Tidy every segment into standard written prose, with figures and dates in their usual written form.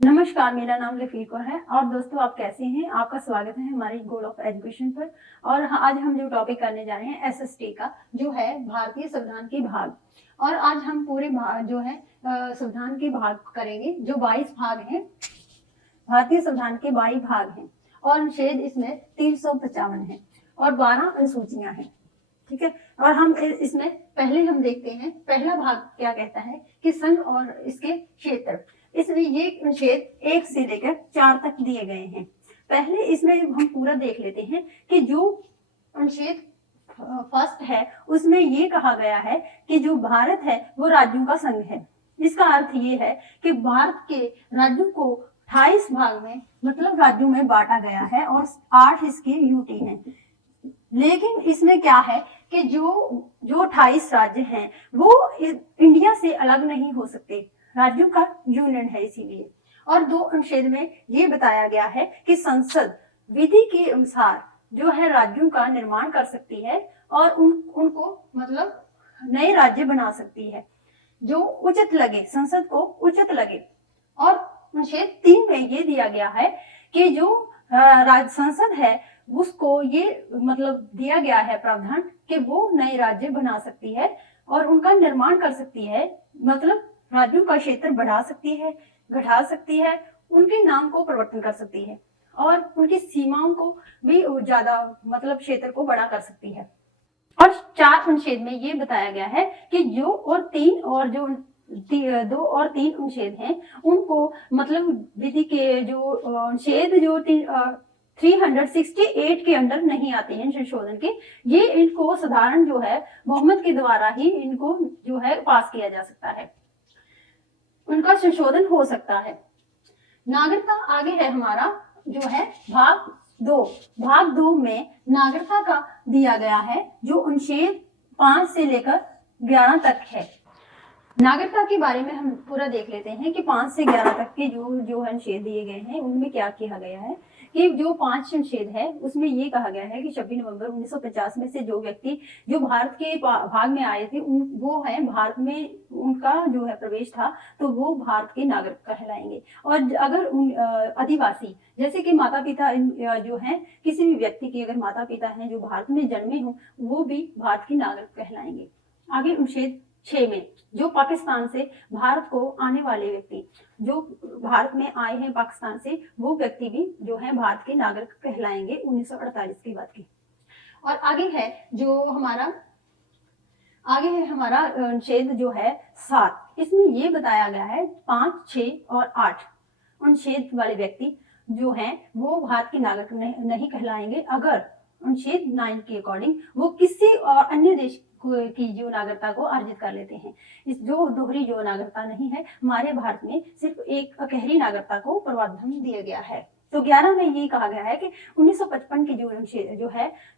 नमस्कार, मेरा नाम लकीर कौर है। और दोस्तों, आप कैसे हैं? आपका स्वागत है हमारे गोल ऑफ एजुकेशन पर। और आज हम जो टॉपिक करने जा रहे हैं एसएसटी का, जो है भारतीय संविधान के भाग। और आज हम पूरे भाग जो है संविधान के भाग करेंगे, जो 22 भाग हैं। भारतीय संविधान के 22 भाग हैं और अनुच्छेद इसमें 355 है और 12 अनुसूचियां हैं। ठीक है। और हम इसमें पहले हम देखते हैं पहला भाग क्या कहता है कि संघ और इसके क्षेत्र। इसमें ये अनुच्छेद 1 से लेकर 4 तक दिए गए हैं। पहले इसमें हम पूरा देख लेते हैं कि जो अनुच्छेद फर्स्ट है उसमें ये कहा गया है कि जो भारत है वो राज्यों का संघ है। इसका अर्थ ये है कि भारत के राज्यों को 28 भाग में मतलब राज्यों में बांटा गया है और 8 इसके यूटी हैं। लेकिन इसमें क्या है कि जो 28 राज्य हैं वो इंडिया से अलग नहीं हो सकते, राज्यों का यूनियन है इसीलिए। और 2 अनुच्छेद में ये बताया गया है कि संसद विधि के अनुसार जो है राज्यों का निर्माण कर सकती है और उनको मतलब नए राज्य बना सकती है जो उचित लगे, संसद को उचित लगे। और अनुच्छेद 3 में ये दिया गया है कि जो राज्य संसद है उसको ये मतलब दिया गया है प्रावधान कि वो नए राज्य बना सकती है और उनका निर्माण कर सकती है, मतलब राज्यों का क्षेत्र बढ़ा सकती है, घटा सकती है, उनके नाम को परिवर्तन कर सकती है और उनकी सीमाओं को भी ज्यादा मतलब क्षेत्र को बड़ा कर सकती है। और 4 अनुच्छेद में ये बताया गया है कि जो और 3 और जो 2 और 3 अनुच्छेद हैं उनको मतलब विधि के जो अनुच्छेद जो 368 के अंडर नहीं आते हैं संशोधन के। ये इनको साधारण जो है बहुमत के द्वारा ही इनको जो है पास किया जा सकता है, उनका संशोधन हो सकता है। नागरिकता आगे है हमारा जो है भाग 2। भाग 2 में नागरिकता का दिया गया है जो अनुच्छेद 5 से लेकर 11 तक है। नागरिकता के बारे में हम पूरा देख लेते हैं कि 5 से 11 तक के जो अनुच्छेद दिए गए हैं उनमें क्या किया गया है कि जो 5 अनुच्छेद है उसमें ये कहा गया है कि 26 नवंबर 1950 में से जो व्यक्ति जो भारत के भाग में आए थे वो है भारत में उनका जो है प्रवेश था तो वो भारत के नागरिक कहलाएंगे। और अगर आदिवासी जैसे कि माता पिता जो है किसी भी व्यक्ति के अगर माता पिता हैं जो भारत में जन्मे हों वो भी भारत के नागरिक कहलाएंगे। आगे अनुच्छेद 6 में जो पाकिस्तान से भारत को आने वाले व्यक्ति जो भारत में आए हैं पाकिस्तान से वो व्यक्ति भी जो है भारत के नागरिक कहलाएंगे 1948 की बात की। और आगे है हमारा अनुच्छेद जो है 7। इसमें ये बताया गया है 5, 6 और 8 अनुच्छेद वाले व्यक्ति जो हैं वो भारत के नागरिक नहीं कहलाएंगे अगर अनुच्छेद 9 के अकॉर्डिंग वो किसी और अन्य देश की जो नागरिकता को अर्जित कर लेते हैं। इस जो दोहरी जो नागरिकता नहीं है, हमारे भारत में सिर्फ एक अकहरी नागरिकता को प्रावधान दिया गया है। तो 11 में ये कहा गया है कि 1955 की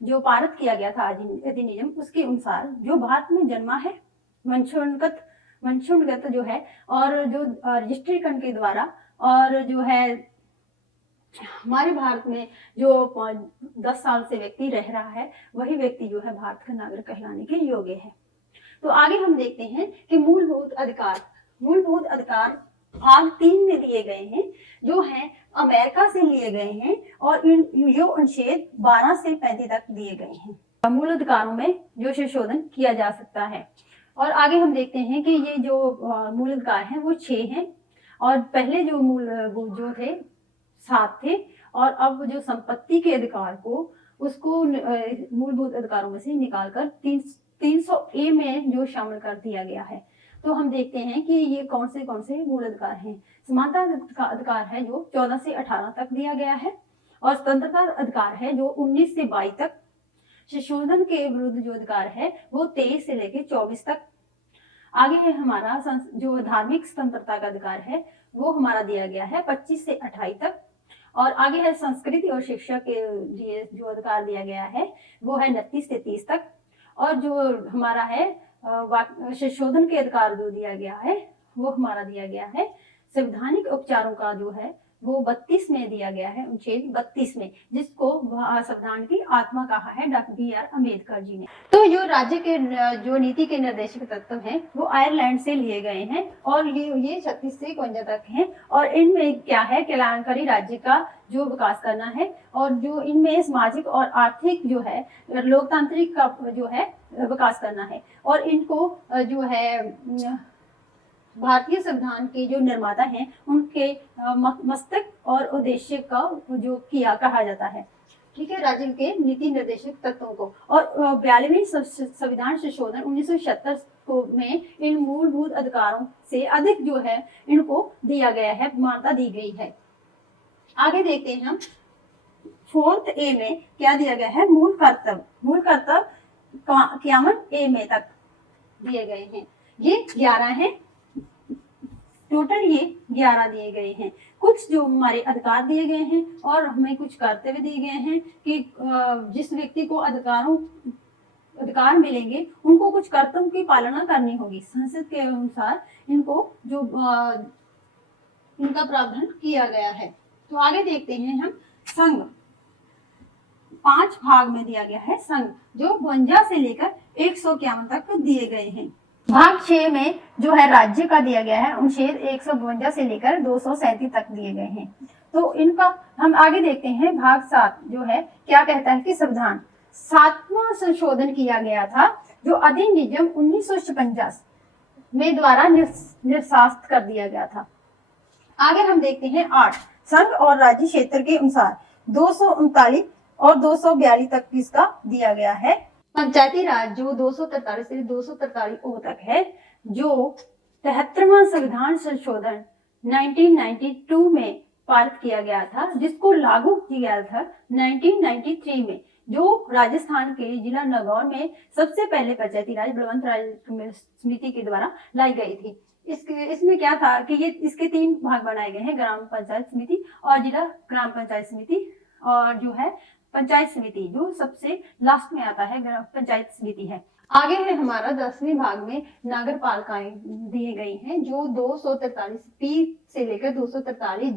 जो पारित किया गया था अधिनियम उसके अनुसार जो भारत में जन्मा है वंशानुगत जो है और जो रजिस्ट्रीकरण के द्वारा और जो है हमारे भारत में जो 10 साल से व्यक्ति रह रहा है वही व्यक्ति जो है भारत का नागरिक कहलाने के योग्य है। तो आगे हम देखते हैं कि मूलभूत अधिकार भाग 3 में दिए गए हैं जो है अमेरिका से लिए गए हैं और यो अनुच्छेद 12 से 35 तक दिए गए हैं। मूल अधिकारों में जो संशोधन किया जा सकता है। और आगे हम देखते हैं कि ये जो मूल अधिकार हैं वो 6 हैं और पहले जो जो थे 7 थे और अब जो संपत्ति के अधिकार को उसको मूलभूत अधिकारों में से निकालकर 300A में जो शामिल कर दिया गया है। तो हम देखते हैं कि ये कौन से मूल अधिकार हैं। समानता का अधिकार है जो 14 से 18 तक दिया गया है और स्वतंत्रता अधिकार है जो 19 से 22 तक। संशोधन के विरुद्ध जो अधिकार है वो 23 से लेकर 24 तक। आगे है हमारा जो धार्मिक स्वतंत्रता का अधिकार है वो हमारा दिया गया है 25 से 28 तक। और आगे है संस्कृति और शिक्षा के लिए जो अधिकार दिया गया है वो है 29 से 30 तक। और जो हमारा है संशोधन के अधिकार जो दिया गया है वो हमारा दिया गया है संवैधानिक उपचारों का जो है वो 32 में दिया गया है, अनुच्छेद 32 में, जिसको संविधान की आत्मा कहा है डॉक्टर BR अम्बेडकर जी ने। तो जो राज्य के जो नीति के निर्देशक तत्व हैं वो आयरलैंड से लिए गए हैं और ये 36 से 51 तक हैं। और इनमें क्या है, कल्याणकारी राज्य का जो विकास करना है और जो इनमें सामाजिक और आर्थिक जो है लोकतांत्रिक का जो है विकास करना है। और इनको जो है भारतीय संविधान के जो निर्माता हैं उनके मस्तक और उद्देश्य का जो किया कहा जाता है। ठीक है, राज्य के नीति निर्देशक तत्वों को। और 42वें संविधान संशोधन 1976 को में इन मूलभूत अधिकारों से अधिक जो है इनको दिया गया है, मान्यता दी गई है। आगे देखते हैं हम 4th A में क्या दिया गया है, मूल कर्तव्य 51A में तक दिए गए हैं। ये 11 हैं टोटल, ये 11 दिए गए हैं। कुछ जो हमारे अधिकार दिए गए हैं और हमें कुछ कर्तव्य दिए गए हैं कि जिस व्यक्ति को अधिकार मिलेंगे उनको कुछ कर्तव्यों की पालना करनी होगी। संसद के अनुसार इनको जो इनका प्रावधान किया गया है। तो आगे देखते हैं हम संघ, 5 भाग में दिया गया है संघ, जो 52 से लेकर 151 तक दिए गए हैं। भाग 6 में जो है राज्य का दिया गया है, अनुच्छेद 152 से लेकर 237 तक दिए गए हैं। तो इनका हम आगे देखते हैं। भाग 7 जो है क्या कहता है कि संविधान 7वां संशोधन किया गया था, जो अधिनियम 1956 में द्वारा निरस्त कर दिया गया था। आगे हम देखते हैं 8 संघ और राज्य क्षेत्र के अनुसार 239 और 242 तक इसका दिया गया है। पंचायती राज जो 243 से 243 O तक है, जो 73वां संविधान संशोधन 1992 में पारित किया गया था, जिसको लागू किया था 1993 में, जो राजस्थान के जिला नागौर में सबसे पहले पंचायती राज बलवंत राज समिति के द्वारा लाई गई थी। इसमें क्या था कि ये इसके 3 भाग बनाए गए हैं, ग्राम पंचायत समिति और जिला ग्राम पंचायत समिति और जो है पंचायत समिति, जो सबसे लास्ट में आता है ग्राम पंचायत समिति है। आगे है हमारा 10वें भाग में नगर पालिकाएं दिए गई हैं, जो 243 P से लेकर 243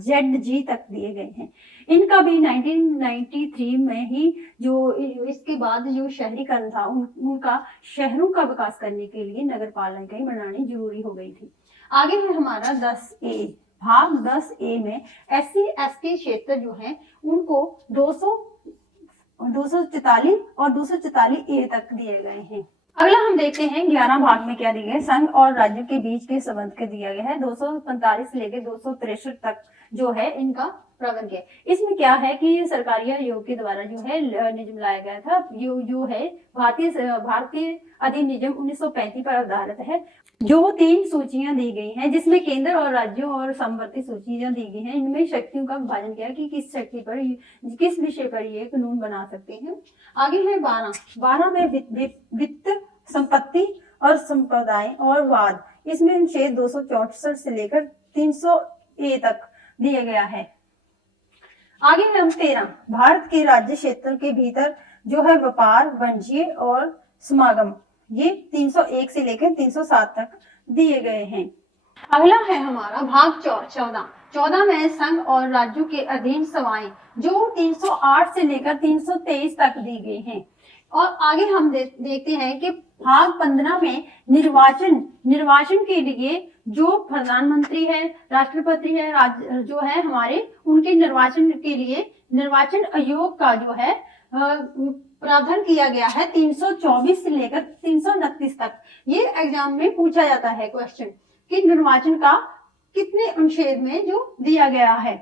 ZG तक दिए गए हैं। इनका भी 1993 में ही जो इसके बाद जो शहरीकरण था उनका शहरों का विकास करने के लिए नगर पालिकाएं बनानी जरूरी हो गई थी। आगे है हमारा 10A भाग 10A में SC/ST क्षेत्र जो है उनको 244 और 244A तक दिए गए हैं। अगला हम देखते हैं 11 भाग में क्या दिए गए, संघ और राज्यों के बीच के संबंध के दिया गया है। 245 से लेकर 263 तक जो है इनका प्रावधान किया। इसमें क्या है कि सरकारी आयोग के द्वारा जो है नियम लाया गया था, जो है भारतीय अधिनियम 1935 पर आधारित है, जो 3 सूचियां दी गई हैं, जिसमें केंद्र और राज्यों और समवर्ती सूचियां दी गई हैं। इनमें शक्तियों का विभाजन किया कि किस शक्ति पर किस विषय पर ये कानून बना सकते हैं। आगे है 12 में वित्त, संपत्ति और संप्रदाय और वाद। इसमें अनुच्छेद 264 से लेकर 300A तक दिया गया है। आगे हम 13 भारत के राज्य क्षेत्र के भीतर जो है व्यापार, वाणिज्य और समागम, ये 301 से लेकर 307 तक दिए गए हैं। अगला है हमारा भाग 14 में संघ और राज्यों के अधीन सेवाएं, जो 308 से लेकर 323 तक दी गई हैं। और आगे हम देखते हैं कि भाग 15 में निर्वाचन के लिए जो प्रधानमंत्री है, राष्ट्रपति है, जो है हमारे, उनके निर्वाचन के लिए निर्वाचन आयोग का जो है प्रावधान किया गया है 324 से लेकर 329 तक। ये एग्जाम में पूछा जाता है क्वेश्चन कि निर्वाचन का कितने अनुच्छेद में जो दिया गया है।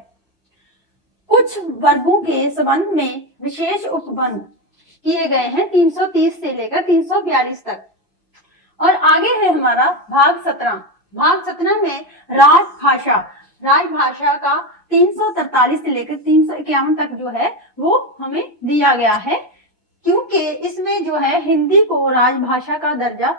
कुछ वर्गों के संबंध में विशेष उपबंध किए गए हैं 330 से लेकर 342 तक। और आगे है हमारा भाग 17 में राजभाषा का 343 से लेकर 351 तक जो है वो हमें दिया गया है, क्योंकि इसमें जो है हिंदी को राजभाषा का दर्जा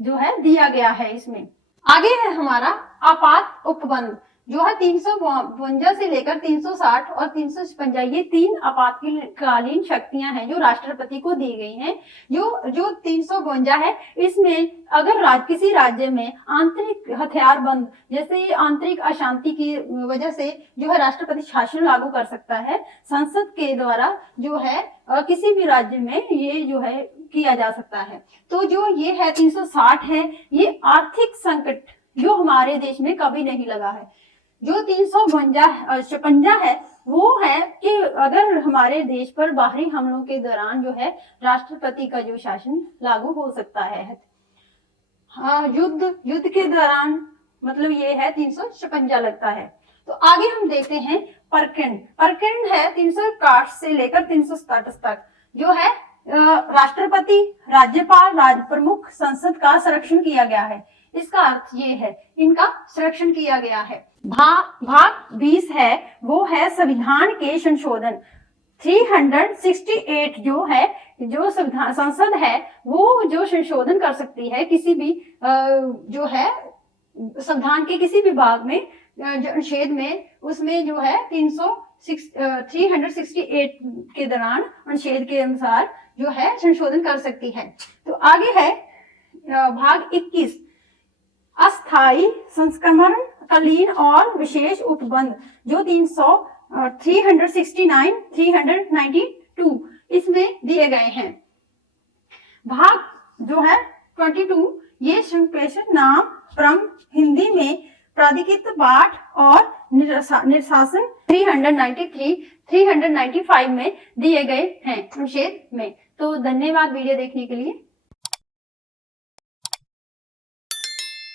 जो है दिया गया है इसमें। आगे है हमारा आपात उपबंध, जो है 352 से लेकर 360 और 356 ये 3 आपातकालीन शक्तियां हैं जो राष्ट्रपति को दी गई हैं। जो 352 है, इसमें अगर किसी राज्य में आंतरिक हथियारबंद जैसे आंतरिक अशांति की वजह से जो है राष्ट्रपति शासन लागू कर सकता है संसद के द्वारा, जो है किसी भी राज्य में ये जो है किया जा सकता है। तो जो ये है 360 है, ये आर्थिक संकट जो हमारे देश में कभी नहीं लगा है। जो 352 है वो है कि अगर हमारे देश पर बाहरी हमलों के दौरान जो है राष्ट्रपति का जो शासन लागू हो सकता है। हाँ, युद्ध के दौरान मतलब ये है 356 लगता है। तो आगे हम देखते हैं प्रकरण है 361 से लेकर 367 तक, जो है राष्ट्रपति, राज्यपाल, राज्य प्रमुख, संसद का संरक्षण किया गया है। इसका अर्थ ये है इनका संरक्षण किया गया है। भाग 20 है वो है संविधान के संशोधन। 368 जो है, जो संसद है वो जो संशोधन कर सकती है किसी भी जो है संविधान के किसी भी भाग में अनुच्छेद में, उसमें जो है 368 के दौरान अनुच्छेद के अनुसार जो है संशोधन कर सकती है। तो आगे है भाग 21 अस्थायी संस्करण कालीन और विशेष उपबंध, जो 369 392 इसमें दिए गए हैं। भाग जो है 22 ये संप्रेषण नाम क्रम हिंदी में प्राधिकृत पाठ और निर्शासन 393 395 में दिए गए हैं अनुच्छेद में। तो धन्यवाद वीडियो देखने के लिए।